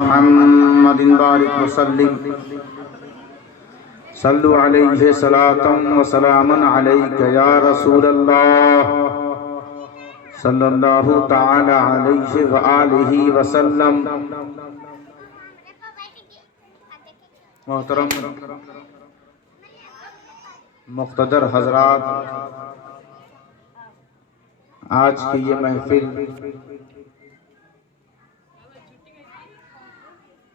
محمد بارک وسلم صلو علیہ صلاۃ و سلام علیک یا رسول اللہ صلی اللہ تعالی علیہ وآلہ وسلم۔ محترم مقتدر حضرات، آج کی یہ محفل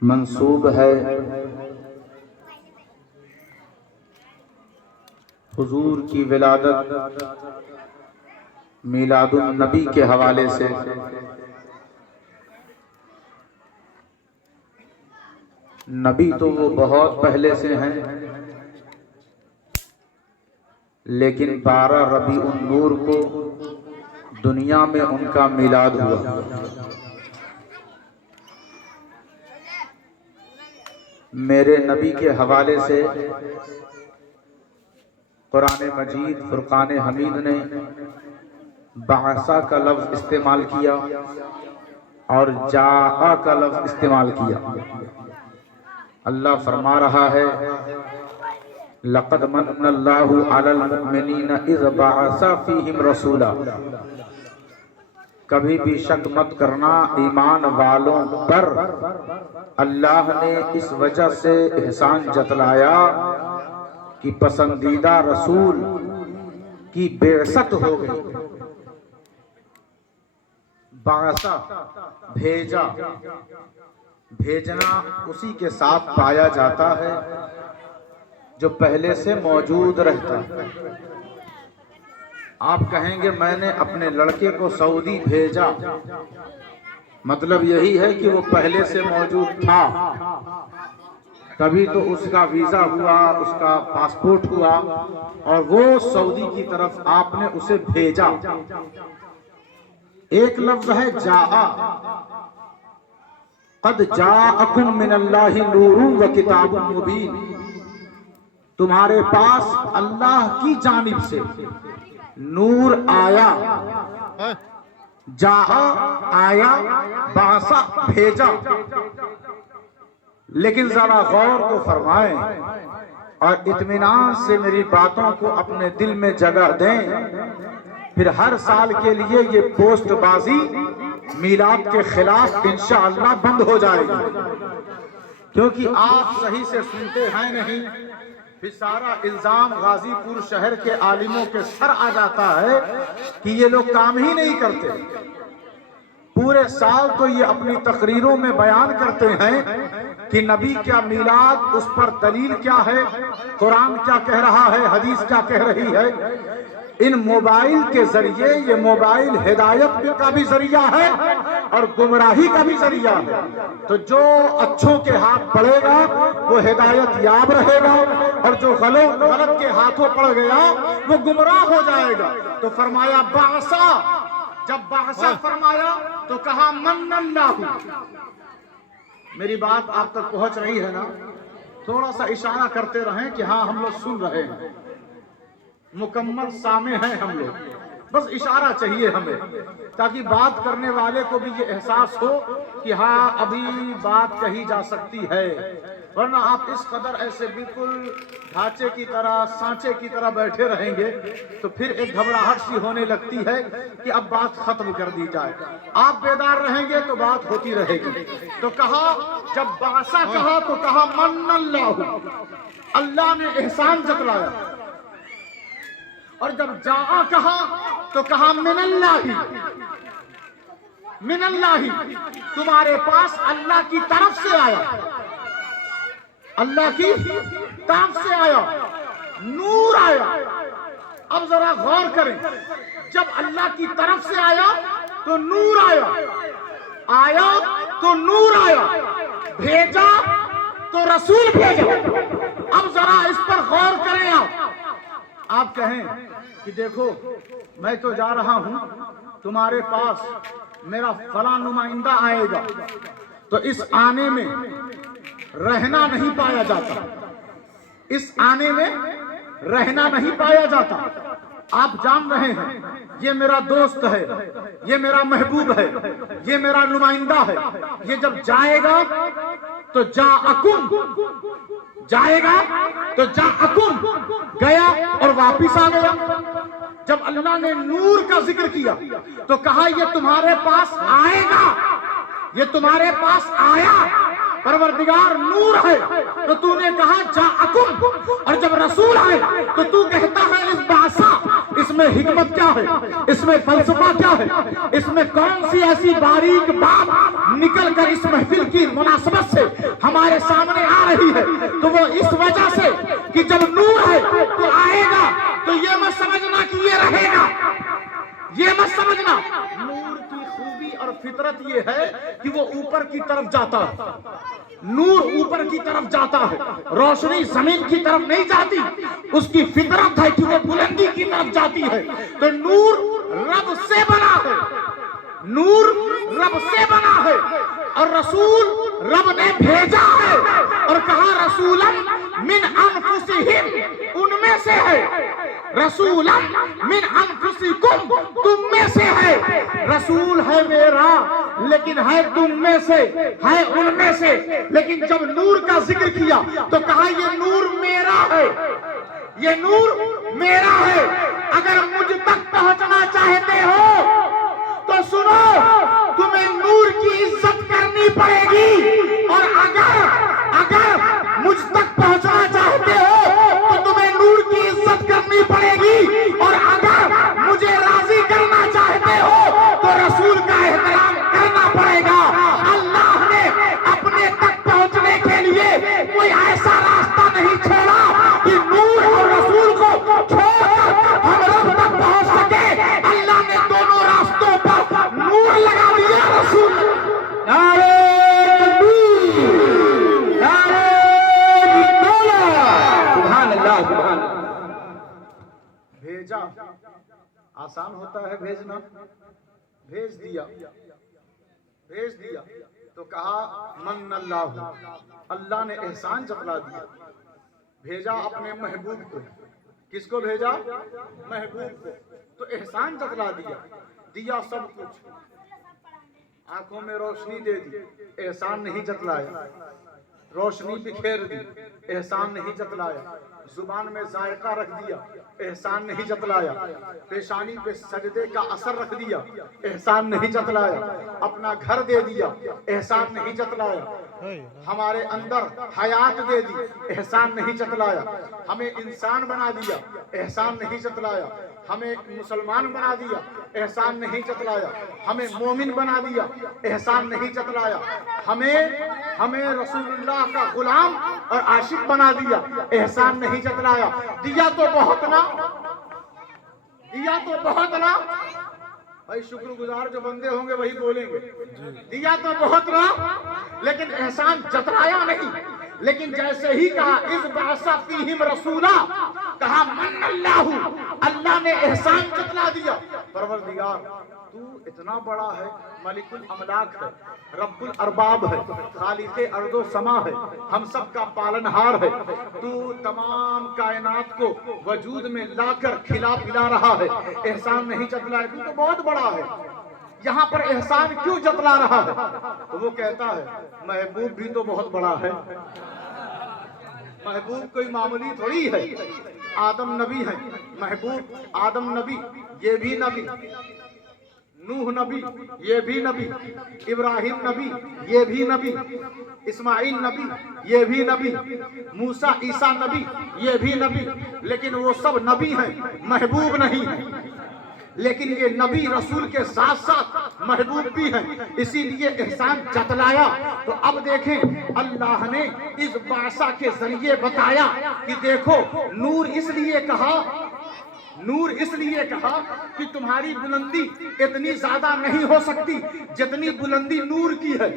منسوب ہے حضور کی ولادت میلاد النبی کے حوالے سے۔ نبی تو وہ بہت پہلے سے ہیں، لیکن 12 ربیع النور کو دنیا میں ان کا میلاد ہوا۔ میرے نبی کے حوالے سے قرآن مجید فرقان حمید نے بعثا کا لفظ استعمال کیا اور جاء کا لفظ استعمال کیا۔ اللہ فرما رہا ہے لَقَدْ مَنَّ اللَّهُ عَلَى الْمُؤْمِنِينَ إِذْ بَعَثَ فِيهِمْ رَسُولًا۔ کبھی بھی شک مت کرنا ایمان والوں پر اللہ نے اس وجہ سے احسان جتلایا کہ پسندیدہ رسول کی بعثت ہو گئی۔ بعثہ بھیجا، بھیجنا اسی کے ساتھ پایا جاتا ہے جو پہلے سے موجود رہتا ہے۔ آپ کہیں گے میں نے اپنے لڑکے کو سعودی بھیجا، مطلب یہی ہے کہ وہ پہلے سے موجود تھا، کبھی تو اس کا ویزا ہوا، اس کا پاسپورٹ ہوا اور وہ سعودی کی طرف آپ نے اسے بھیجا۔ ایک لفظ ہے جاء، قد جاءکم من اللہ نور و کتاب مبین، تمہارے پاس اللہ کی جانب سے نور آیا، جاء آیا، بعثا بھیجا۔ لیکن ذرا غور تو فرمائیں اور اطمینان سے میری باتوں کو اپنے دل میں جگہ دیں، پھر ہر سال کے لیے یہ پوسٹ بازی میلاد کے خلاف انشاءاللہ بند ہو جائے گی، کیونکہ آپ صحیح سے سنتے ہیں نہیں، پھر سارا الزام غازی پور شہر کے عالموں کے سر آ جاتا ہے کہ یہ لوگ کام ہی نہیں کرتے۔ پورے سال تو یہ اپنی تقریروں میں بیان کرتے ہیں کہ نبی کیا میلاد، اس پر دلیل کیا ہے، قرآن کیا کہہ رہا ہے، حدیث کیا کہہ رہی ہے۔ ان موبائل کے ذریعے، یہ موبائل ہدایت کا بھی ذریعہ ہے اور گمراہی کا بھی ذریعہ ہے، تو جو اچھوں کے ہاتھ پڑے گا وہ ہدایت یاب رہے گا اور جو غلط کے ہاتھوں پڑ گیا وہ گمراہ ہو جائے گا۔ تو فرمایا بعثا، جب بعثا فرمایا تو کہا من اللہ۔ میری بات آپ تک پہنچ رہی ہے نا؟ تھوڑا سا اشارہ کرتے رہیں کہ ہاں ہم لوگ سن رہے ہیں، مکمل سامع ہیں ہم لوگ، بس اشارہ چاہیے ہمیں، تاکہ بات کرنے والے کو بھی یہ احساس ہو کہ ہاں ابھی بات کہی جا سکتی ہے، ورنہ آپ اس قدر ایسے بالکل ڈھانچے کی طرح، سانچے کی طرح بیٹھے رہیں گے تو پھر ایک گھبراہٹ سی ہونے لگتی ہے کہ اب بات ختم کر دی جائے۔ آپ بیدار رہیں گے تو بات ہوتی رہے گی۔ تو کہا، جب بعثا کہا تو کہا من اللہ، اللہ نے احسان جتلایا، اور جب جاء کہا تو کہا من اللہ، من اللہ، تمہارے پاس اللہ کی طرف سے آیا، اللہ کی طرف سے آیا، نور آیا۔ اب ذرا غور کریں، جب اللہ کی طرف سے آیا تو نور آیا، آیا تو نور آیا، بھیجا تو رسول بھیجا۔ اب ذرا اس پر غور کریں۔ آپ کہیں کہ دیکھو میں تو جا رہا ہوں، تمہارے پاس میرا فلاں نمائندہ آئے گا، تو اس آنے میں رہنا نہیں پایا جاتا، اس آنے میں رہنا نہیں پایا جاتا، آپ جان رہے ہیں یہ میرا دوست ہے، یہ میرا محبوب ہے، یہ میرا نمائندہ ہے، یہ جب جائے گا تو جائے گا تو گیا اور واپس آ گیا۔ جب اللہ نے نور کا ذکر کیا تو کہا یہ تمہارے پاس آئے گا، یہ تمہارے پاس آیا، پروردگار نور ہے تو تو نے کہا جاءکم، اور جب رسول ہے تو تو کہتا ہے اس باسا، اس میں حکمت کیا ہے، اس میں فلسفہ کیا ہے، اس میں کون سی ایسی باریک بات نکل کر اس محفل کی مناسبت سے ہمارے سامنے آ رہی ہے، تو وہ اس وجہ سے کہ جب نور ہے تو آئے گا، تو یہ مت سمجھنا کہ یہ رہے گا، یہ مت سمجھنا۔ نور کی خوبی اور فطرت یہ ہے کہ وہ اوپر کی طرف جاتا ہے، نور اوپر کی طرف جاتا ہے، روشنی زمین کی طرف نہیں جاتی، اس کی فطرت ہے کہ وہ بلندی کی طرف جاتی ہے۔ تو نور رب سے بنا ہے، نور رب سے بنا ہے، اور رسول رب نے بھیجا ہے اور کہا رسولا من انفسہم، ان میں سے ہے، رسولا من انفسکم، تم میں سے ہے، رسول ہے میرا لیکن ہے تم میں سے، ہے ان میں سے، لیکن جب نور کا ذکر کیا تو کہا یہ نور میرا ہے، یہ نور میرا ہے۔ اگر مجھ تک پہنچنا چاہتے ہو تو سنو، تمہیں نور کی عزت کرنی پڑے گی، اور اگر مجھ تک پہنچنا چاہتے ہو تو تمہیں نور کی عزت کرنی پڑے گی، اور اگر مجھے راضی کرنا چاہتے ہو تو رسول کا احترام کرنا پڑے گا۔ اللہ نے اپنے تک پہنچنے کے لیے کوئی ایسا راستہ نہیں چھوڑا کہ نور اور رسول کو چھوڑ کر ہم رب تک پہنچ سکے، اللہ نے دونوں راستوں پر نور لگا دیا۔ رسول بھیجا، آسان ہوتا ہے بھیجنا، بھیج دیا تو کہا من اللہ، اللہ نے احسان جتلا دیا، بھیجا اپنے محبوب کو۔ کس کو بھیجا؟ محبوب کو، تو احسان جتلا دیا سب کچھ، آنکھوں میں روشنی دے دی، احسان نہیں جتلایا، روشنی بکھیر دی، احسان نہیں جتلایا، زبان میں ذائقہ رکھ دیا، احسان نہیں جتلایا، پیشانی پہ سجدے کا اثر رکھ دیا، احسان نہیں جتلایا، اپنا گھر دے دیا، احسان نہیں جتلایا، ہمارے اندر حیات دے دی، احسان نہیں جتلایا، ہمیں انسان بنا دیا، احسان نہیں جتلایا، ہمیں مسلمان بنا دیا، احسان نہیں جتلایا، ہمیں مومن بنا دیا، احسان نہیں جتلایا، ہمیں رسول اللہ کا غلام اور عاشق بنا دیا، احسان نہیں جتلایا۔ دیا تو بہت نا، دیا تو بہت نا، بھائی شکر گزار جو بندے ہوں گے وہی بولیں گے، دیا تو بہت نا، لیکن احسان جتلایا نہیں۔ لیکن جیسے ہی کہا اذ بعث فیہم رسولا، کہا من اللہ، اللہ نے احسان جتلا دیا۔ پروردگار تو اتنا بڑا ہے، ملک الاملاک ہے، رب الارباب ہے، خالق ارض و سما ہے، ہم سب کا پالنہار ہے، تو تمام کائنات کو وجود میں لا کر کھلا پلا رہا ہے، احسان نہیں جتلا ہے، تو بہت بڑا ہے، یہاں پر احسان کیوں جتلا رہا ہے؟ تو وہ کہتا ہے محبوب بھی تو بہت بڑا ہے، محبوب کوئی معمولی تھوڑی ہے، آدم نبی ہے، محبوب آدم نبی، یہ بھی نبی، نوح نبی، یہ بھی نبی، ابراہیم نبی، یہ بھی نبی، اسماعیل نبی، یہ بھی نبی، موسیٰ عیسیٰ نبی، یہ بھی نبی، لیکن وہ سب نبی ہیں، محبوب نہیں ہیں۔ لیکن یہ نبی رسول کے ساتھ ساتھ محبوب بھی ہیں، اسی لیے احسان جتلایا۔ تو اب دیکھیں اللہ نے اس بعثہ کے ذریعے بتایا کہ دیکھو نور اس لیے کہا کہ تمہاری بلندی اتنی زیادہ نہیں ہو سکتی جتنی بلندی نور کی ہے۔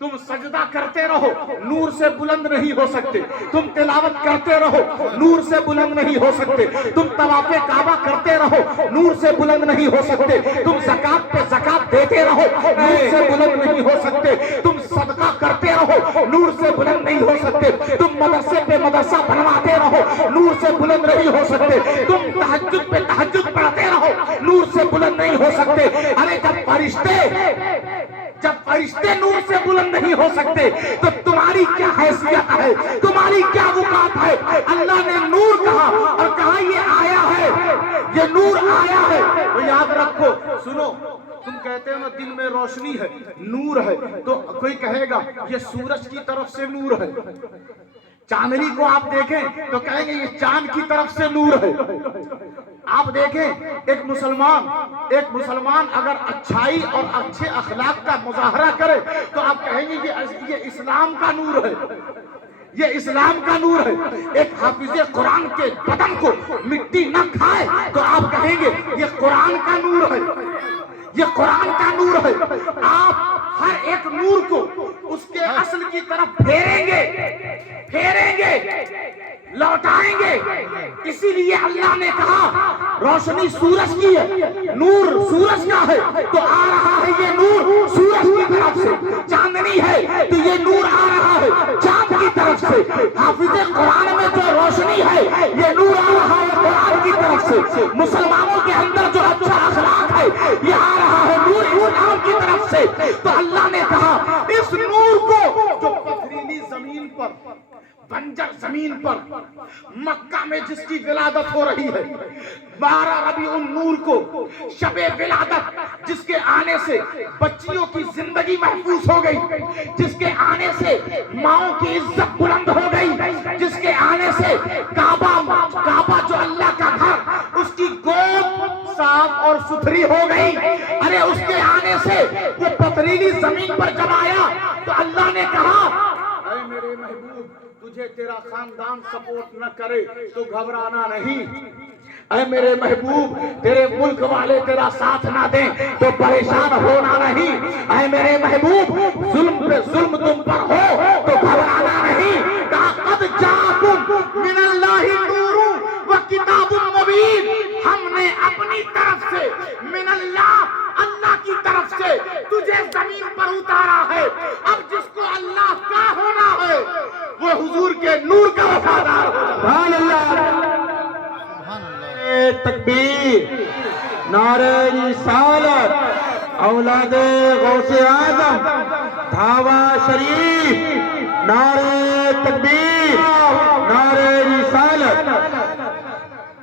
تم سجدہ کرتے رہو، نور سے بلند نہیں ہو سکتے، تم تلاوت کرتے رہو، نور سے بلند نہیں ہو سکتے، تم طواف کعبہ کرتے رہو، نور سے بلند نہیں ہو سکتے، تم زکات پہ زکات دیتے رہو، نور سے بلند نہیں ہو سکتے، تم صدقہ کرتے رہو، نور سے بلند نہیں ہو سکتے، تم مدرسے پہ مدرسہ بنواتے رہو، نور سے بلند نہیں ہو سکتے، تم تہجد کے نور سے بلند نہیں ہو سکتے تو تمہاری کیا حیثیت ہے, تمہاری کیا وقات ہے. اللہ نے نور کہا اور کہا یہ آیا ہے, یہ نور آیا ہے. تو یاد رکھو, سنو, تم کہتے ہو نا دل میں روشنی ہے, نور ہے, تو کوئی کہے گا یہ سورج کی طرف سے نور ہے. چاندنی کو آپ دیکھیں تو کہیں گے یہ چاند کی طرف سے نور ہے. آپ دیکھیں ایک مسلمان اگر اچھائی اور اچھے اخلاق کا مظاہرہ کرے تو آپ کہیں گے یہ اسلام کا نور ہے, یہ اسلام کا نور ہے. ایک حافظ قرآن کے بدن کو مٹی نہ کھائے تو آپ کہیں گے یہ قرآن کا نور ہے, یہ قرآن کا نور ہے. آپ ہر ایک نور کو اس کے اصل کی طرف پھیریں گے, لوٹائیں گے. اسی لیے اللہ نے کہا روشنی سورج کی ہے, نور سورج کا ہے, تو آ رہا ہے یہ نور سورج کی طرف سے. چاندنی ہے تو یہ نور آ رہا ہے چاند کی طرف سے. حافظ قرآن میں جو روشنی ہے یہ نور آ رہا ہے قرآن کی طرف سے. مسلمانوں کے اندر جو اچھا اخلاق ہے یہ آ رہا ہے نور اسلام کی طرف سے. تو اللہ نے کہا اس نور کو جو پتھریلی زمین پر, بنجر زمین پر, مکہ میں جس کی ولادت ہو رہی ہے, 12 ربیع النور کو شب ولادت, جس کے آنے سے بچیوں کی زندگی محفوظ ہو گئی, جس کے آنے سے ماؤں کی عزت بلند ہو گئی, جس کے آنے سے کعبہ جو اللہ کا گھر اس کی گود صاف اور ستھری ہو گئی. ارے اس کے آنے سے وہ پتھریلی زمین پر جب آیا تو اللہ نے کہا اے میرے محبوب تجھے تیرا خاندان سپورٹ نہ کرے تو گھبرانا نہیں, اے میرے محبوب تیرے ملک والے تیرا ساتھ نہ دیں تو پریشان ہونا نہیں, اے میرے محبوب ظلم پہ ظلم تم پر ہو تو گھبرانا نہیں. قد جاءکم من اللہ نور و کتاب مبین, ہم نے اپنی طرف سے من اللہ کی طرف سے تجھے زمین پر اتارا ہے. اب جس کو اللہ کا ہونا ہے وہ حضور کے نور کا وفادار ہوگا. سبحان اللہ, تکبیر, نعرہ رسالت, اولاد غوث اعظم, دھاوا شریف, نعرہ تکبیر, نعرہ رسالت.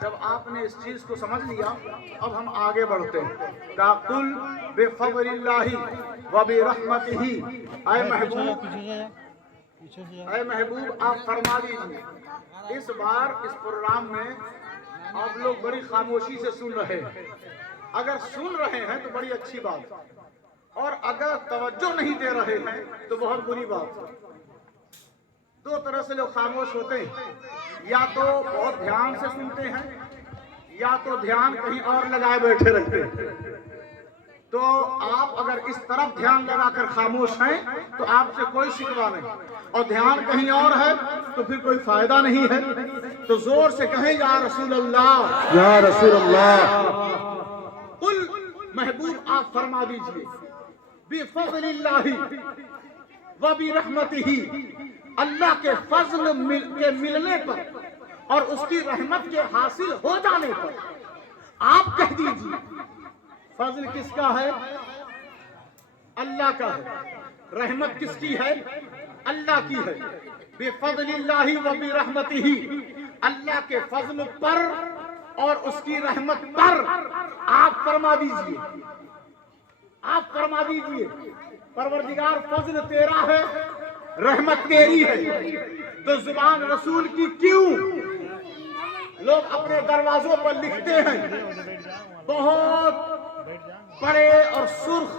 جب آپ نے اس چیز کو سمجھ لیا اب ہم آگے بڑھتے ہیں. قل بفضل اللہ و برحمتہ, اے محبوب آپ فرما دیجیے. اس بار اس پروگرام میں آپ لوگ بڑی خاموشی سے سن رہے ہیں. اگر سن رہے ہیں تو بڑی اچھی بات, اور اگر توجہ نہیں دے رہے ہیں تو بہت بری بات. دو طرح سے لوگ خاموش ہوتے ہیں, یا تو بہت دھیان سے سنتے ہیں یا تو دھیان کہیں اور لگائے بیٹھے رہتے ہیں. تو آپ اگر اس طرف دھیان لگا کر خاموش ہیں تو آپ سے کوئی شکوہ نہیں, اور دھیان کہیں اور ہے تو پھر کوئی فائدہ نہیں ہے. تو زور سے کہیں یا رسول اللہ, یا رسول اللہ. قل محبوب آپ فرما دیجئے بفضل اللہ و برحمتہ, اللہ کے فضل کے ملنے پر اور اس کی رحمت کے حاصل ہو جانے پر آپ کہہ دیجئے فضل کس کا ہے؟ اللہ کا ہے. رحمت کس کی ہے؟ اللہ کی ہے. بفضل اللہ و برحمتہ, اللہ کے فضل پر اور اس کی رحمت پر آپ فرما دیجئے, آپ فرما دیجئے پروردگار فضل تیرا ہے, رحمت تیری ہے. تو زبان رسول کی کیوں لوگ اپنے دروازوں پر لکھتے ہیں بہت بڑے اور سرخ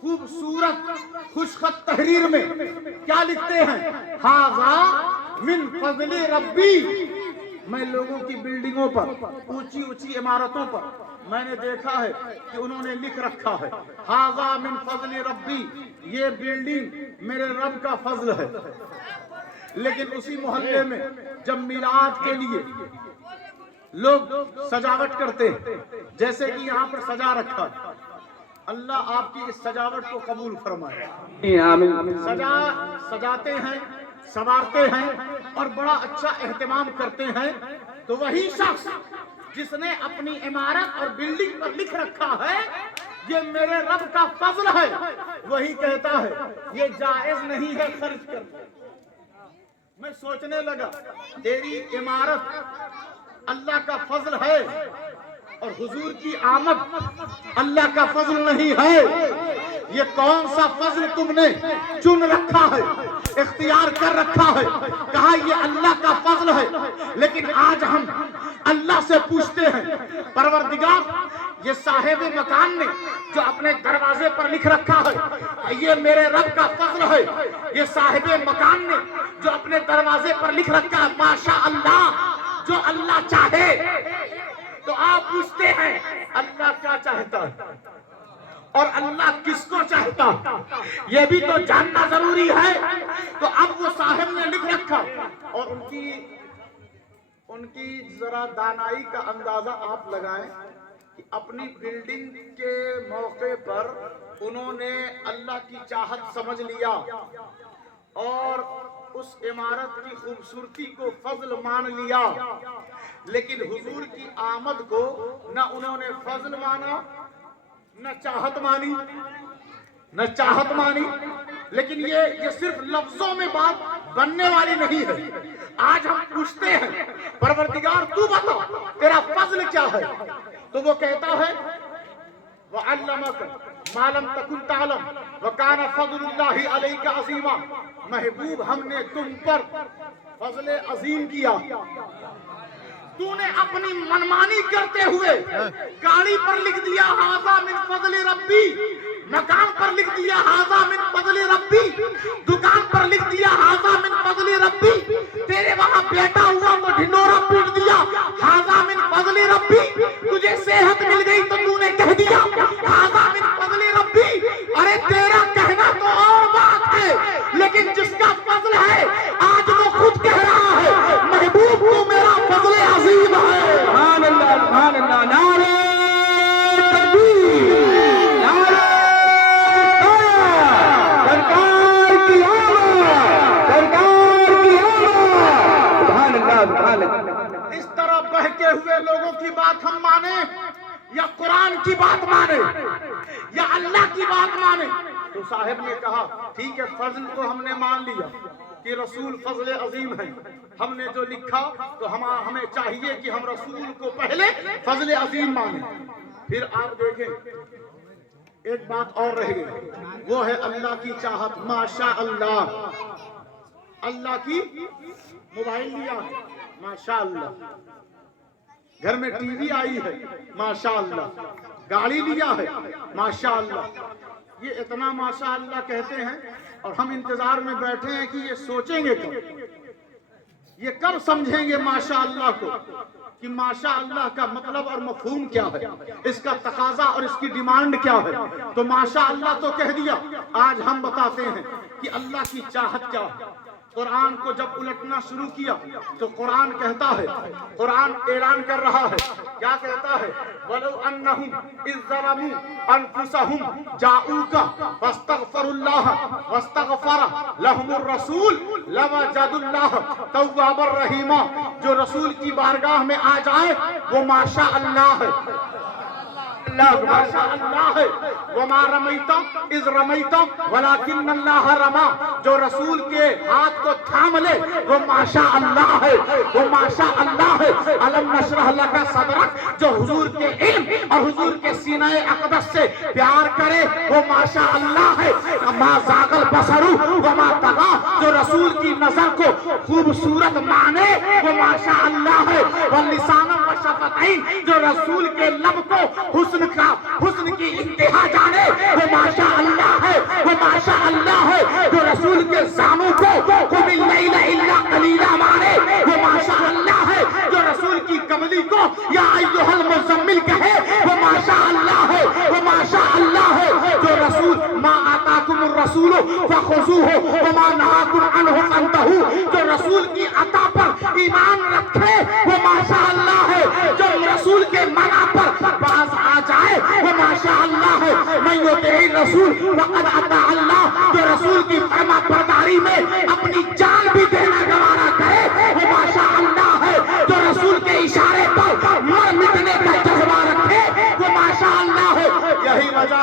خوبصورت خوشخط تحریر میں کیا لکھتے ہیں؟ ھذا من فضل ربی. میں لوگوں کی بلڈنگوں پر, اونچی اونچی عمارتوں پر میں نے دیکھا ہے کہ انہوں نے لکھ رکھا ہے ھذا من فضل ربی, یہ بلڈنگ میرے رب کا فضل ہے. لیکن اسی محلے میں جب میلاد کے لیے لوگ سجاوٹ کرتے ہیں, جیسے کہ یہاں پر سجا رکھا, اللہ آپ کی اس سجاوٹ کو قبول فرمائے. سجاتے ہیں, سنوارتے ہیں اور بڑا اچھا اہتمام کرتے ہیں, تو وہی شخص جس نے اپنی عمارت اور بلڈنگ پر لکھ رکھا ہے یہ میرے رب کا فضل ہے، وہی کہتا ہے یہ جائز نہیں ہے خرچ کرنا۔ میں سوچنے لگا تیری عمارت اللہ کا فضل ہے اور حضور کی آمد اللہ کا فضل نہیں ہے، یہ کون سا فضل تم نے چن رکھا ہے، اختیار کر رکھا ہے، کہا یہ اللہ کا فضل ہے۔ لیکن آج ہم اللہ سے پوچھتے ہیں پروردگار یہ صاحب مکان نے جو اپنے دروازے پر لکھ رکھا ہے یہ میرے رب کا فضل ہے، یہ صاحب مکان نے جو اپنے دروازے پر لکھ رکھا ہے ماشاء اللہ جو اللہ چاہے، تو آپ پوچھتے ہیں اللہ کیا چاہتا ہے اور اللہ کس کو چاہتا یہ بھی تو جاننا ضروری ہے۔ تو اب وہ صاحب نے لکھ رکھا اور ان کی ذرا دانائی کا اندازہ آپ لگائیں کہ اپنی بلڈنگ کے موقع پر انہوں نے اللہ کی چاہت سمجھ لیا اور اس عمارت کی خوبصورتی کو فضل مان لیا، لیکن حضور کی آمد کو نہ انہوں نے فضل مانا نہ چاہت مانی، لیکن یہ صرف لفظوں میں بات بننے والی نہیں ہے۔ آج ہم پوچھتے ہیں پروردگار تو بتا تیرا فضل کیا ہے، تو وہ کہتا ہے وَعَلَّمَكَ مَا لَمْ تَكُنْ تَعْلَمْ وَكَانَ فَضْلُ اللَّهِ عَلَيْكَ عَظِيمًا۔ محبوب ہم نے تم پر فضل عظیم کیا، تو نے اپنی منمانی کرتے ہوئے گاڑی پر لکھ دیا ھذا من فضل ربی، مکان پر لکھ دیا ھذا من فضل ربی، دکان پر لکھ دیا ھذا من فضل ربی، تیرے وہاں بیٹا ہوا تو ڈھنڈورا پیٹ دیا ھذا من فضل ربی، تجھے صحت مل گئی تو تو نے کہہ دیا ھذا من فضل ربی۔ ارے تیرا کہنا تو اور بات ہے، لیکن جس کا فضل ہے آج وہ خود کہہ رہا ہے محبوب تو میرا فضل عظیم ہے۔ سبحان اللہ سبحان اللہ، نعرہ تکبیر، نعرہ سرکار کی آمد، سرکار کی آمد، سبحان اللہ سبحان اللہ۔ اس طرح بہکے ہوئے لوگوں کی بات ہم مانیں یا قرآن کی بات مانیں یا اللہ کی بات مانیں؟ تو صاحب نے کہا ٹھیک ہے فضل تو ہم نے مان لیا کہ رسول فضل عظیم ہے، ہم نے جو لکھا تو ہمیں چاہیے کہ ہم رسول کو پہلے فضل عظیم مانیں۔ پھر آپ دیکھیں ایک بات اور رہ گئی، وہ ہے اللہ کی چاہت۔ ماشاء اللہ، اللہ کی موبائل لیا ہے ماشاء اللہ، گھر میں ٹی وی آئی ہے ماشاء اللہ، گاڑی لیا ہے ماشاء اللہ۔ یہ اتنا ماشاء اللہ کہتے ہیں اور ہم انتظار میں بیٹھے ہیں کہ یہ سوچیں گے کب، یہ کب سمجھیں گے ماشاء اللہ کو کہ ماشاء اللہ کا مطلب اور مفہوم کیا ہے، اس کا تقاضا اور اس کی ڈیمانڈ کیا ہے۔ تو ماشاء اللہ تو کہہ دیا، آج ہم بتاتے ہیں کہ اللہ کی چاہت کیا ہے۔ قرآن کو جب الٹنا شروع کیا تو قرآن کہتا ہے، قرآن اعلان کر رہا ہے، کیا کہتا ہے؟ وَلَوْ أَنَّهُمْ إِذْ ظَلَمُوا أَنفُسَهُمْ جَاءُوكَ فَاسْتَغْفَرُوا اللَّهَ وَاسْتَغْفَرَ لَهُمُ الرَّسُولُ لَوَجَدُوا اللَّهَ تَوَّابًا رَحِيمًا۔ جو رسول کی بارگاہ میں آ جائے وہ ماشاء اللہ ہے، ماشاء اللہ ہے۔ وَمَا رَمَيْتَ إِذْ رَمَيْتَ وَلَكِنَّ اللَّهَ رَمَى، جو رسول کے ہاتھ کو تھام لے وہ ماشاء اللہ ہے، وہ ماشاء اللہ ہے۔ أَلَمْ نَشْرَحْ لَكَ صَدْرَكَ، جو حضور کے علم اور حضور کے سینہ اقدس سے پیار کرے وہ ماشاء اللہ ہے۔ مَا زَاغَ الْبَصَرُ وَمَا طَغَىٰ، جو رسول کی نظر کو خوبصورت مانے وہ ماشاء اللہ ہے۔ وَاللِّسَانَ وَالشَّفَتَيْنِ، جو رسول کے لب کو حسن کی انتہا جانے وہ ماشاء اللہ ہے، وہ ماشاء اللہ ہے۔ جو رسول کے زانوں کو قُمِ اللَّيْلَ إِلَّا قَلِيلًا مانے وہ ماشاء اللہ ہے۔ جو رسول کی کملی کو یا ایھا المزمل کہے وہ ماشاء اللہ ہے، وہ ماشاء اللہ ہے۔ جو رسول ما آتاکم الرسول فخذوہ وما نہاکم عنہ فانتہوا، جو رسول کی عطا پر ایمان رکھے وہ ماشاء اللہ ہے۔ جو رسول کے منع پر باز آ جائے وہ ماشاء اللہ ہے۔ من یطع الرسول فقد اطاع اللہ، جو رسول کی فرما برداری میں اپنی جان بھی دینا گوارا کرے وہ ماشاء اللہ ہے۔ جو رسول کے اشارے پر مر مٹنے کا جذبہ رکھے وہ ماشاء اللہ ہے۔ یہی وجہ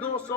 200,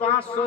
500,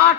8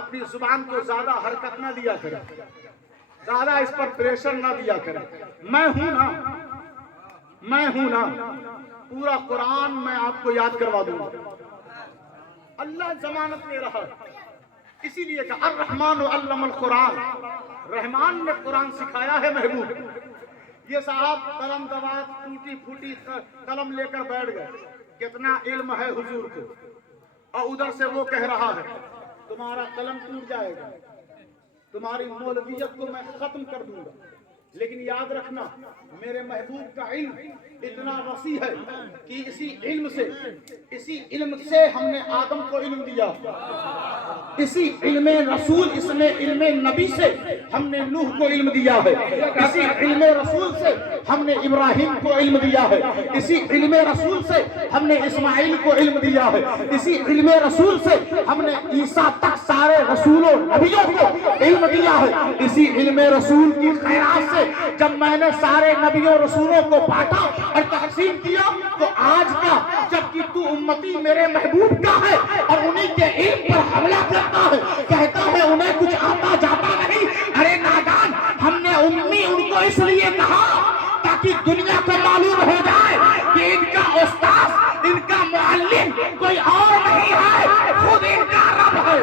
اپنی زبان کو زیادہ حرکت نہ دیا کریں، زیادہ اس پر پریشر نہ دیا کریں. میں ہوں نا پورا قرآن میں آپ کو یاد کروا دوں گا. اللہ ضمانت دے رہا ہے، اسی لیے کہ الرحمن علم القرآن، رحمان نے قرآن سکھایا ہے محبوب. یہ صاحب قلم دوات ٹوٹی پھوٹی قلم لے کر بیٹھ گئے، کتنا علم ہے حضور کو، اور ادھر سے وہ کہہ رہا ہے تمہارا قلم ٹوٹ جائے گا، تمہاری مولویت کو میں ختم کر دوں گا. لیکن یاد رکھنا میرے محبوب کا علم اتنا وسیع ہے کہ اسی علم سے ہم نے آدم کو علم دیا، اسی علم رسول، اس میں علم نبی سے ہم نے نوح کو علم دیا ہے، اسی علم رسول سے ہم نے ابراہیم کو علم دیا ہے، اسی علم رسول سے ہم نے اسماعیل کو علم دیا ہے، اسی علم رسول سے ہم نے عیسیٰ تک سارے رسولوں نبیوں کو علم دیا ہے. اسی علم رسول کی خیرات سے جب میں نے سارے نبیوں رسولوں کو بانٹا اور تقسیم کیا تو آج کا جبکہ تو امتی میرے محبوب کا ہے اور انہی کے علم پر حملہ کرتا ہے، کہتا ہے انہیں کچھ آتا جاتا نہیں. ارے نادان، ہم نے امی ان کو اس لیے کہا تاکہ دنیا کو معلوم ہو جائے کہ ان کا استاذ، ان کا معلم کوئی اور نہیں ہے، خود ان کا رب ہے،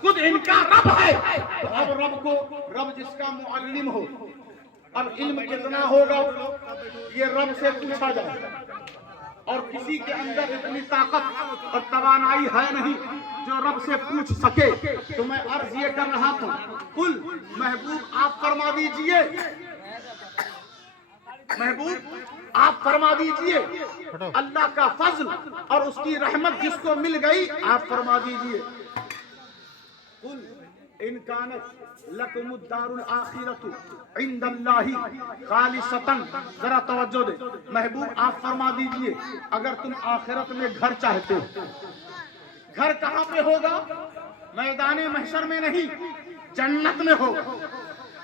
خود ان کا رب ہے. تو اب رب جس کا معلم ہو، اب علم کتنا ہوگا یہ رب سے پوچھا جائے. اور کسی کے اندر اتنی طاقت اور توانائی ہے نہیں جو رب سے پوچھ سکے. تو میں عرض یہ کر رہا تھا، قل محبوب آپ فرما دیجئے، محبوب آپ فرما دیجئے اللہ کا فضل اور اس کی رحمت جس کو مل گئی آپ فرما دیجئے. قل ان کانت لکم الدار الاخرۃ عند اللہ خالصۃ، ذرا توجہ دے محبوب آپ فرما دیجئے اگر تم آخرت میں گھر چاہتے ہو، گھر کہاں پہ ہوگا؟ میدان محشر میں نہیں، جنت میں ہوگا.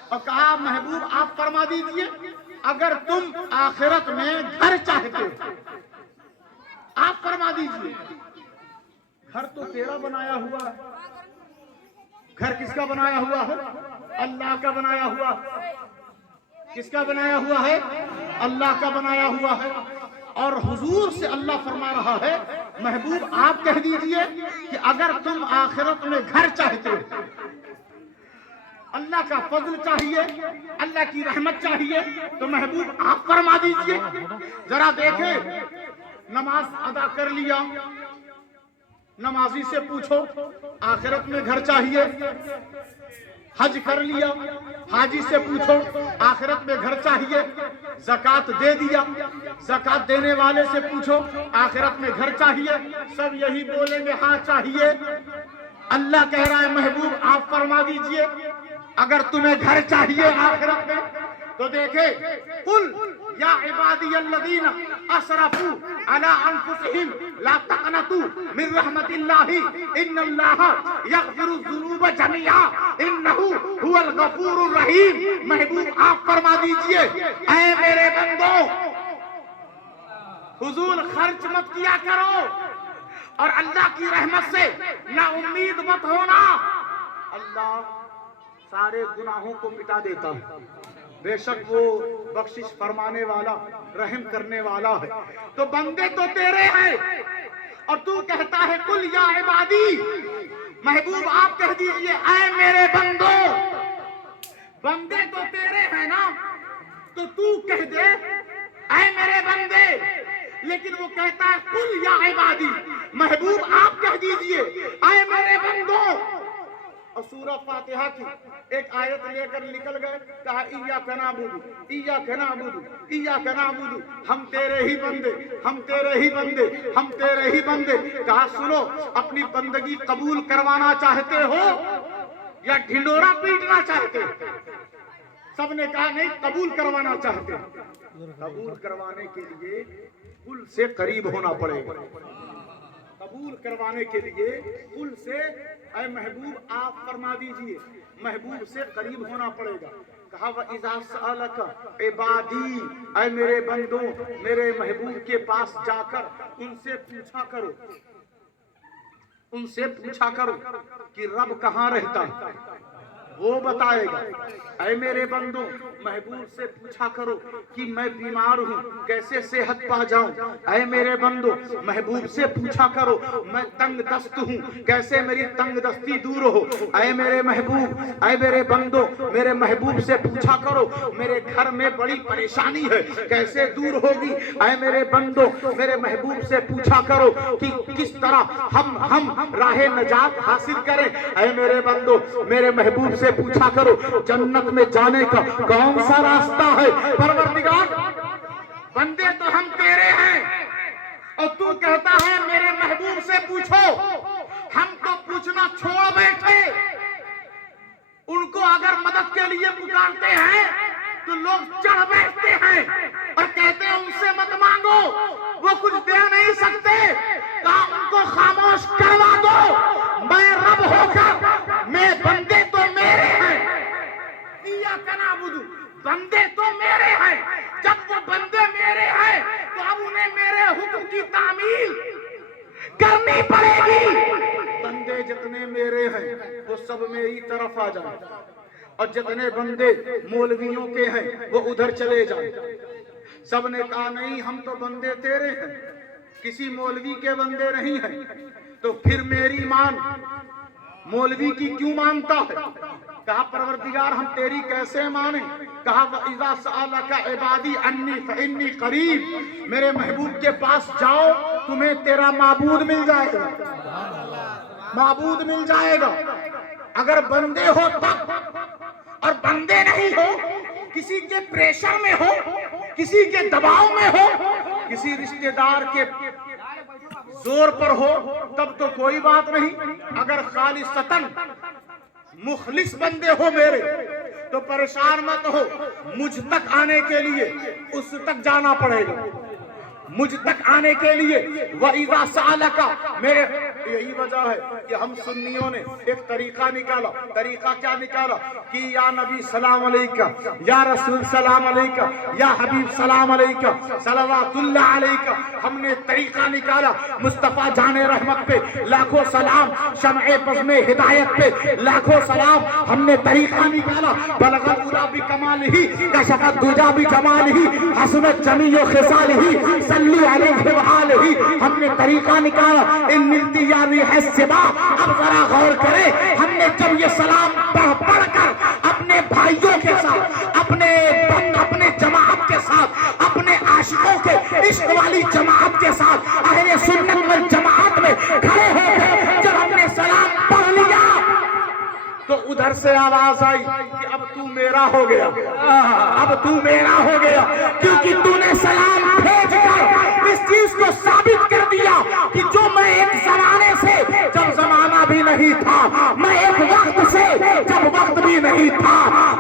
اور کہا محبوب آپ فرما دیجئے اگر تم آخرت میں گھر چاہتے ہو، آپ فرما دیجئے. گھر تو تیرا بنایا ہوا ہے، گھر کس کا بنایا ہوا ہے؟ اللہ کا بنایا ہوا. کس کا بنایا ہوا ہے؟ اللہ کا بنایا ہوا ہے. اور حضور سے اللہ فرما رہا ہے محبوب آپ کہہ دیجئے کہ اگر تم آخرت میں گھر چاہتے ہو، اللہ کا فضل چاہیے، اللہ کی رحمت چاہیے، تو محبوب آپ فرما دیجئے. ذرا دیکھیں، نماز ادا کر لیا، نمازی سے پوچھو آخرت میں گھر چاہیے. حج کر لیا، حاجی سے پوچھو آخرت میں گھر چاہیے. زکوٰۃ دے دیا، زکوٰۃ دینے والے سے پوچھو آخرت میں گھر چاہیے. سب یہی بولیں گے ہاں چاہیے. اللہ کہہ رہا ہے محبوب آپ فرما دیجئے اگر تمہیں گھر چاہیے آخرت میں تو دیکھیں، قل یا عبادی الذین اسرفوا علی انفسہم لا تقنطوا من رحمت اللہ ان اللہ یغفر الذنوب جميعا انہ هو الغفور الرحیم. محبوب آپ فرما دیجئے اے میرے بندو، فضول خرچ مت کیا کرو اور اللہ کی رحمت سے نا امید مت ہونا. اللہ سارے گناہوں کو مٹا دیتا ہے، بے شک وہ بخشش فرمانے والا، رحم کرنے والا ہے. تو بندے تو تیرے ہیں اور تو کہتا ہے قل یا عبادی. محبوب آپ کہہ دیجئے اے میرے بندو، بندے تو تیرے ہیں نا، تو کہہ دے اے میرے بندے. لیکن وہ کہتا ہے قل یا عبادی، محبوب آپ کہہ دیجئے اے میرے بندو. اور سورہ فاتحہ کی ایک آیت لے کر نکل گئے، کہا ایاک نعبد ایاک نعبد ایاک نعبد، ہم تیرے ہی بندے، ہم تیرے ہی بندے، ہم تیرے ہی بندے. کہا سنو، اپنی بندگی قبول کروانا چاہتے ہو یا ڈھنڈورا پیٹنا چاہتے ہو؟ سب نے کہا نہیں، قبول کروانا چاہتے ہیں. قبول کروانے کے لیے قل سے قریب ہونا پڑے گا. قبول کروانے کے لیے قل سے اے محبوب آپ فرما دیجئے، محبوب سے قریب ہونا پڑے گا. کہا وَإِذَا سَأَلَكَ عِبَادِي، اے میرے بندوں میرے محبوب کے پاس جا کر ان سے پوچھا کرو، ان سے پوچھا کرو کہ رب کہاں رہتا ہے، وہ بتائے گا۔ اے میرے بندو محبوب سے پوچھا کرو کہ میں بیمار ہوں کیسے صحت پا جاؤں، اے میرے بندو محبوب سے پوچھا کرو میں تنگ دست ہوں کیسے میری تنگ دستی دور ہو، اے میرے محبوب اے میرے بندو میرے محبوب سے پوچھا کرو میرے گھر میں بڑی پریشانی ہے کیسے دور ہوگی، اے میرے بندو میرے محبوب سے پوچھا کرو کہ کس طرح ہم راہ نجات حاصل کریں، اے میرے بندو میرے محبوب سے پوچھا کرو جنت میں جانے کا کون سا راستہ ہے۔ پروردگار بندے تو ہم تیرے ہیں اور تو کہتا ہے میرے محبوب سے پوچھو، ہم تو پوچھنا چھوڑ بیٹھے، ان کو اگر مدد کے لیے پکارتے ہیں تو لوگ چڑھ بیٹھتے ہیں اور کہتے ہیں ان سے مت مانگو وہ کچھ دے نہیں سکتے، کہا ان کو خاموش کروا دو، میں رب ہو کر میں بندے تو میرے ہیں، ایاک نعبد بندے تو میرے ہیں، جب وہ بندے میرے ہیں تو اب انہیں میرے حکم کی تعمیل کرنی پڑے گی۔ بندے جتنے میرے ہیں وہ سب میری طرف آ جائیں اور جتنے بندے مولویوں کے ہیں وہ ادھر چلے جائیں۔ سب نے کہا نہیں ہم تو بندے تیرے ہیں، کسی مولوی کے بندے نہیں ہیں، تو پھر میری مان مولوی کی کیوں مانتا ہے؟ کہا پروردگار ہم تیری کیسے مانیں؟ کہا وَإِذَا سَأَلَكَ عِبَادِي عَنِّي فَإِنِّي قَرِيبٌ، میرے محبوب کے پاس جاؤ تمہیں تیرا معبود مل جائے گا، معبود مل جائے گا۔ اگر بندے ہو تب، اور بندے نہیں ہو، کسی کے پریشر میں ہو، کسی کے دباؤ میں ہو، کسی رشتہ دار کے زور پر ہو تب تو کوئی بات نہیں، اگر خالصتاً مخلص بندے ہو میرے تو پریشان مت ہو، مجھ تک آنے کے لیے اس تک جانا پڑے گا، مجھ تک آنے کے لیے وَإِذَا سَأَلَكَ میرے یہی وجہ ہے کہ ہم سنیوں نے ایک طریقہ نکالا۔ طریقہ کیا نکالا کہ یا نبی سلام علیکہ، یا رسول سلام علیکہ، یا حبیب سلام علیکہ، صلوات اللہ علیکہ۔ ہم نے طریقہ نکالا مصطفیٰ جان رحمت پہ لاکھوں سلام، شمع بزم ہدایت پہ لاکھوں سلام۔ ہم نے طریقہ نکالا بلغ العلا بکمالہ، کشف الدجی بجمالہ، حسنت جمیع خصالہ، صلو علیہ وآلہ۔ ہم نے طریقہ نکالا ان ملتی یا ریح السبا۔ اب ذرا غور کرے، ہم نے جب یہ سلام پڑھ کر اپنے بھائیوں کے ساتھ، اپنے جماعت کے ساتھ، اپنے عاشقوں کے عشق والی جماعت کے ساتھ، اہل سنت والجماعت میں کھڑے ہو گئے، جب ہم نے سلام پڑھ لیا تو ادھر سے آواز آئی کہ اب تو میرا ہو گیا، اب تو میرا ہو گیا، کیونکہ تو نے سلام بھیج کر اس چیز کو ثابت کر دیا کہ جو میں ایک زمانے سے جب زمانہ بھی نہیں تھا، میں ایک وقت سے جب وقت بھی نہیں تھا،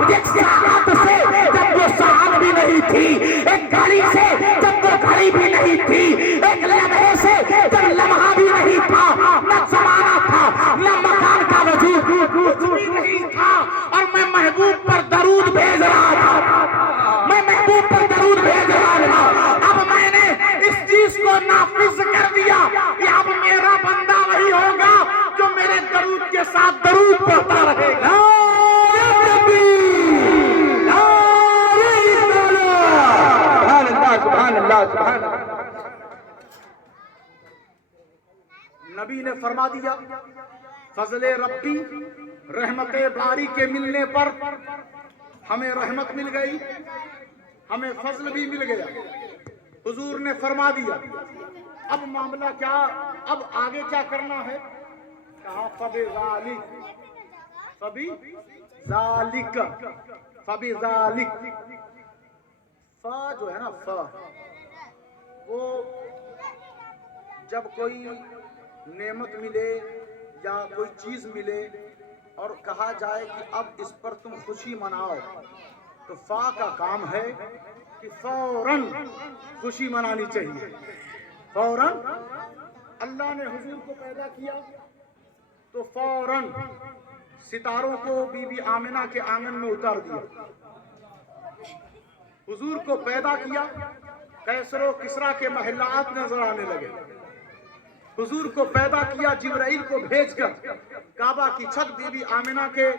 ایک ساعت سے جب وہ ساعت بھی نہیں تھی، ایک گھڑی سے جب وہ گھڑی بھی نہیں تھی، ایک لمحے سے جب لمحہ بھی نہیں تھا، نہ زمانہ تھا نہ مکان کا وجود کچھ بھی نہیں تھا، اور میں محبوب پر درود بھیج رہا تھا، میں محبوب پر درود بھیج رہا تھا۔ اب میں نے اس چیز کو نافذ کر دیا کہ اب میرا بندہ وہی ہوگا جو میرے درود کے ساتھ درود پڑھتا رہے گا۔ سبحان اللہ سبحان اللہ۔ نبی نے فرما دیا فضل ربی، رحمت باری کے ملنے پر ہمیں رحمت مل گئی، ہمیں فضل بھی مل گیا۔ حضور نے فرما دیا اب معاملہ کیا، اب آگے کیا کرنا ہے؟ کہا فَبِذَالِكَ، فا جو ہے نا، فا وہ جب کوئی نعمت ملے یا کوئی چیز ملے اور کہا جائے کہ اب اس پر تم خوشی مناؤ، تو فا کا کام ہے کہ فوراً خوشی منانی چاہیے، فوراً۔ اللہ نے حضور کو پیدا کیا تو فوراً ستاروں کو بی بی آمنہ کے آنگن میں اتار دیا۔ حضور کو پیدا کیا، کیسر و کسریٰ کے محلات نظر آنے لگے، حضور کو پیدا کیا جبرائیل کو بھیج کر کعبہ کی چھت بی بی آمنہ کے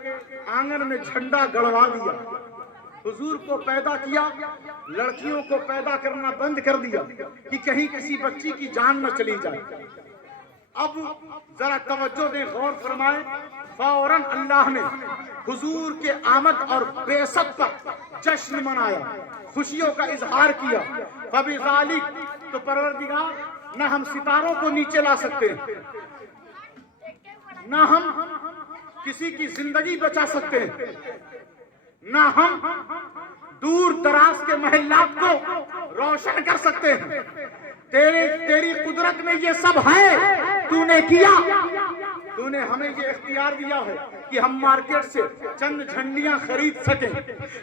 آنگن میں جھنڈا گڑوا دیا. حضور کو پیدا کیا, لڑکیوں کو پیدا کرنا بند کر دیا کہ کہیں کسی بچی کی جان نہ چلی جائے. اب ذرا توجہ دیں, غور فرمائیں. فوراً اللہ نے حضور کے آمد اور بعثت پر جشن منایا, خوشیوں کا اظہار کیا. فبذالک, تو پروردگار نہ ہم ستاروں کو نیچے لا سکتے, نہ ہم کسی کی زندگی بچا سکتے ہیں, نہ ہم دور دراز کے محلات کو روشن کر سکتے ہیں. تیری قدرت میں یہ سب ہے, تو نے کیا. تو نے ہمیں یہ اختیار دیا ہے کہ ہم مارکیٹ سے چند جھنڈیاں خرید سکیں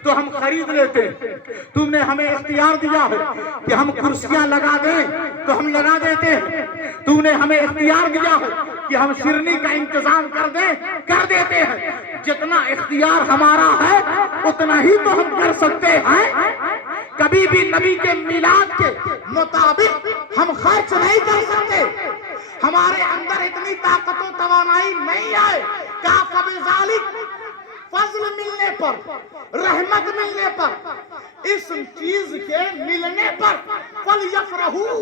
تو ہم خرید لیتے ہیں. تم نے ہمیں اختیار دیا ہے کہ ہم کرسیاں لگا دیں تو ہم لگا دیتے ہیں. تو نے ہمیں اختیار دیا ہے کہ ہم شیرنی کا انتظام کر دیں, کر دیتے ہیں. جتنا اختیار ہمارا ہے اتنا ہی تو ہم کر سکتے ہیں. کبھی بھی نبی کے میلاد کے مطابق ہم خرچ نہیں کر سکتے. ہمارے اندر اتنی طاقت و توانائی نہیں آئے. کہا فبذالک, فضل ملنے پر, رحمت ملنے پر, اس چیز کے ملنے پر فلیفرحوا,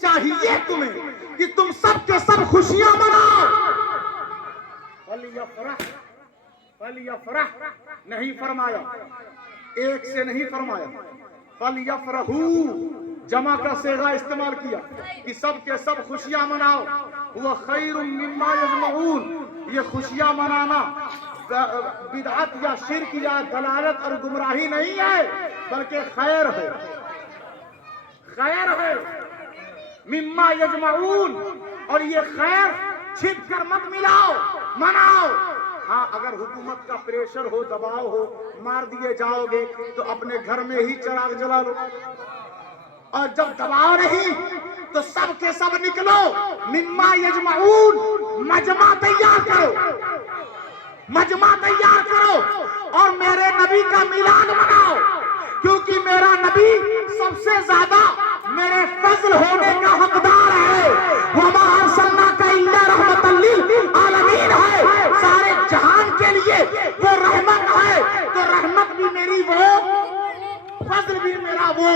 چاہیے تمہیں کہ تم سب کے سب خوشیاں مناؤ. فلیفرح نہیں فرمایا, ایک سے نہیں فرمایا. فلیفرحوا جمع کا صیغہ استعمال کیا کہ سب کے سب خوشیاں مناؤ. وہ خیر مما یجمعون, یہ خوشیاں منانا بدعت یا شرک یا دلالت اور گمراہی نہیں ہے بلکہ خیر ہے, خیر ہے. مما یجمعون, اور یہ خیر چھپ کر مت ملاؤ, مناؤ. ہاں اگر حکومت کا پریشر ہو, دباؤ ہو, مار دیے جاؤ گے تو اپنے گھر میں ہی چراغ جلا لو. اور جب دباؤ نہیں تو سب کے سب نکلو. مما یجمعون, مجمع تیار کرو, مجمع تیار کرو اور میرے نبی کا میلاد مناؤ. کیونکہ میرا نبی سب سے زیادہ میرے فضل ہونے کا حقدار ہے. وما ارسلناک الا رحمۃ للعالمین ہے, سارے جہان کے لیے وہ رحمت ہے. تو رحمت بھی میری وہ, فضل بھی میرا وہ,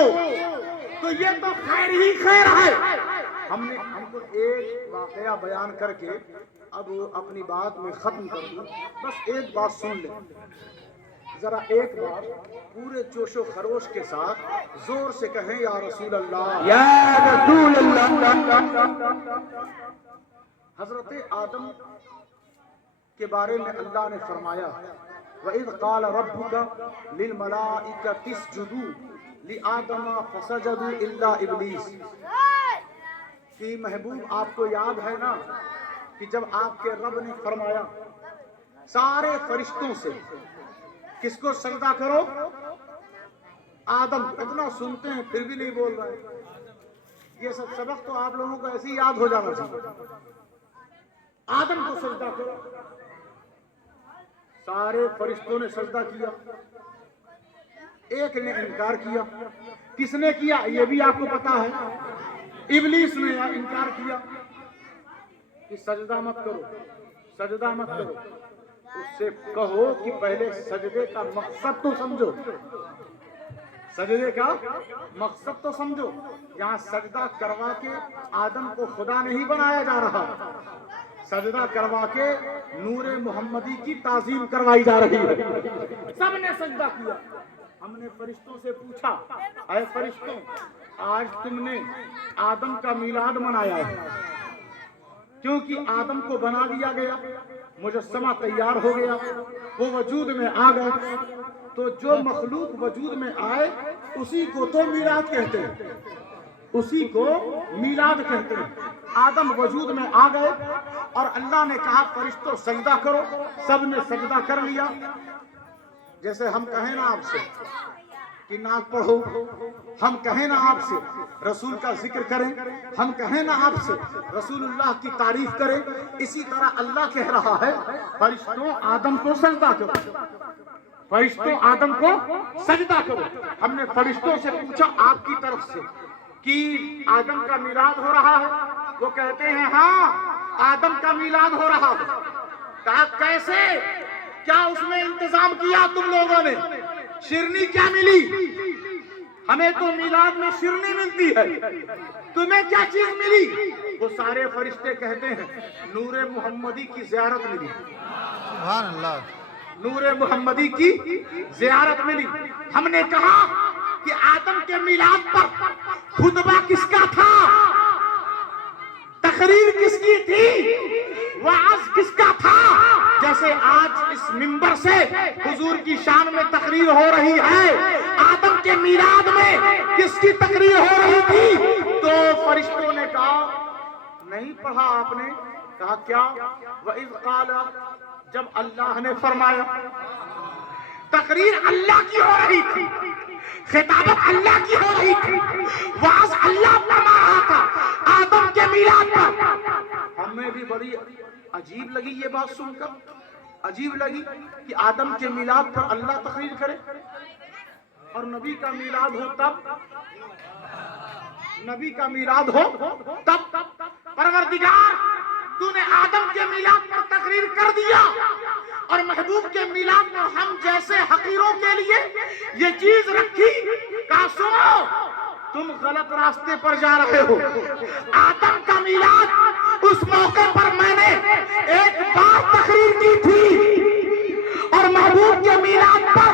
تو یہ تو خیر ہی خیر ہے. ہم کو ایک واقعہ بیان کر کے اب اپنی بات میں ختم کر دوں. بس ایک بات سن لیں ذرا, ایک بار پورے جوش و خروش کے ساتھ زور سے کہیں یا رسول اللہ, یا رسول اللہ. حضرت آدم کے بارے میں اللہ نے فرمایا وَإِذْ قَالَ رَبُّكَ لِلْمَلَائِكَةِ اسْجُدُوا لِآدَمَ فَسَجَدُوا إِلَّا إِبْلِيسَ. کہ محبوب آپ کو یاد ہے نا کہ جب آپ کے رب نے فرمایا سارے فرشتوں سے کس کو سجدہ کرو, آدم. اتنا سنتے ہیں پھر بھی نہیں بول رہے. یہ سب سبق تو آپ لوگوں کو ایسے ہی یاد ہو جانا چاہیے. آدم کو سجدہ کرو. سارے فرشتوں نے سجدہ کیا, ایک نے انکار کیا. کس نے کیا یہ بھی آپ کو پتا ہے, ابلیس نے انکار کیا کہ سجدہ مت کرو, سجدہ مت کرو. اس سے کہو کہ پہلے سجدے کا مقصد تو سمجھو, سجدے کا مقصد تو سمجھو. یہاں سجدہ کروا کے آدم کو خدا نہیں بنایا جا رہا, سجدہ کروا کے نور محمدی کی تعظیم کروائی جا رہی ہے. سب نے سجدہ کیا. ہم نے فرشتوں سے پوچھا اے فرشتوں, آج تم نے آدم کا میلاد منایا ہے, کیونکہ آدم کو بنا دیا گیا, مجسمہ تیار ہو گیا, وہ وجود میں آ گئے. تو جو مخلوق وجود میں آئے اسی کو تو میلاد کہتے ہیں, اسی کو میلاد کہتے ہیں. آدم وجود میں آ گئے اور اللہ نے کہا فرشتوں سجدہ کرو. سب نے سجدہ کر لیا. جیسے ہم کہیں نا آپ سے کہ نعت پڑھو, ہم کہیں نا آپ سے رسول کا ذکر کریں, ہم کہیں نا آپ سے رسول اللہ کی تعریف کریں, اسی طرح اللہ کہہ رہا ہے فرشتوں آدم کو سجدہ کرو, فرشتوں آدم کو سجدہ کرو. ہم نے فرشتوں سے پوچھا آپ کی طرف سے کہ آدم کا میلاد ہو رہا ہے؟ وہ کہتے ہیں ہاں آدم کا میلاد ہو رہا ہے۔ کہا کیسے؟ کیا اس میں انتظام کیا تم لوگوں نے؟ شیرنی کیا ملی؟ ہمیں تو میلاد میں شیرنی ملتی ہے، تمہیں کیا چیز ملی؟ وہ سارے فرشتے کہتے ہیں نور محمدی کی زیارت ملی، سبحان اللہ، نور محمدی کی زیارت ملی۔ ہم نے کہا کہ آدم کے میلاد پر خطبہ کس کا تھا؟ تقریر کس کی تھی؟ وعظ کس کا تھا؟ جیسے آج اس منبر سے حضور کی شان میں تقریر ہو رہی ہے، آدم کے میلاد میں کس کی تقریر ہو رہی تھی؟ تو فرشتوں نے کہا نہیں پڑھا آپ نے؟ کہا کیا؟ وَإِذْ قَالَ، جب اللہ نے فرمایا، تقریر اللہ کی ہو رہی تھی، خطابت اللہ کی ہو رہی تھی، وعظ اللہ فرما رہا تھا آدم کے میلاد پر۔ ہمیں بھی بڑی عجیب لگی یہ بات سن کر، عجیب لگی کہ آدم کے میلاد پر اللہ تقریر کرے اور نبی کا میلاد ہو تب، نبی کا میلاد ہو تب۔ پروردگار تو نے آدم کے میلاد پر تقریر کر دیا اور محبوب کے میلاد پر ہم جیسے حقیروں کے لیے یہ چیز رکھی۔ کہا سنو تم غلط راستے پر جا رہے ہو۔ آدم کا میلاد اس موقع پر میں نے ایک بار تقریر کی تھی اور محبوب کے میلاد پر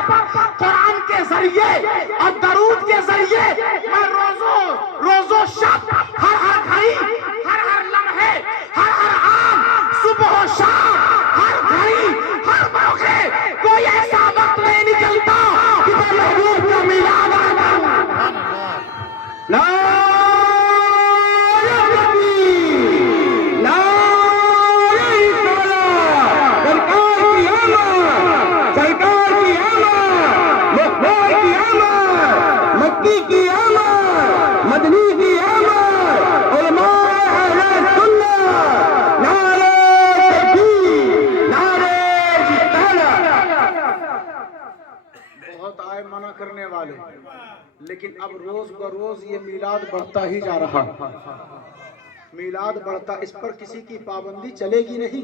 قرآن کے ذریعے اور درود کے ذریعے میں روزو شب ہر گھڑی ہر لمحے ہر آن صبح و شام ہر گھڑی ہر موقع کوئی ایسا وقت نہیں نکلتا کہ میں محبوب کا میلاد آتا ہوں۔ لا منع کرنے والے، لیکن اب روز بروز یہ میلاد بڑھتا ہی جا رہا، میلاد بڑھتا، اس پر کسی کی پابندی چلے گی نہیں۔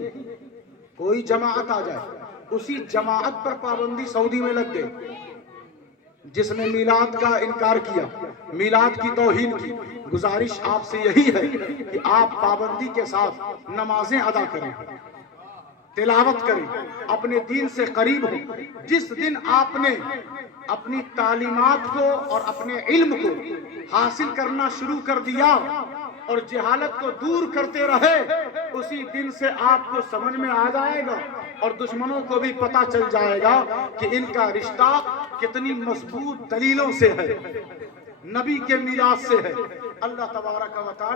کوئی جماعت آ جائے اسی جماعت پر پابندی سعودی میں لگ گئی، جس نے میلاد کا انکار کیا، میلاد کی توہین کی۔ گزارش آپ سے یہی ہے کہ آپ پابندی کے ساتھ نمازیں ادا کریں، تلاوت کریں، اپنے دین سے قریب ہوں۔ جس دن آپ نے اپنی تعلیمات کو اور اپنے علم کو حاصل کرنا شروع کر دیا اور جہالت کو دور کرتے رہے، اسی دن سے آپ کو سمجھ میں آ جائے گا اور دشمنوں کو بھی پتہ چل جائے گا کہ ان کا رشتہ کتنی مضبوط دلیلوں سے ہے، نبی کے میراث سے ہے۔ اللہ تبارک و تعالی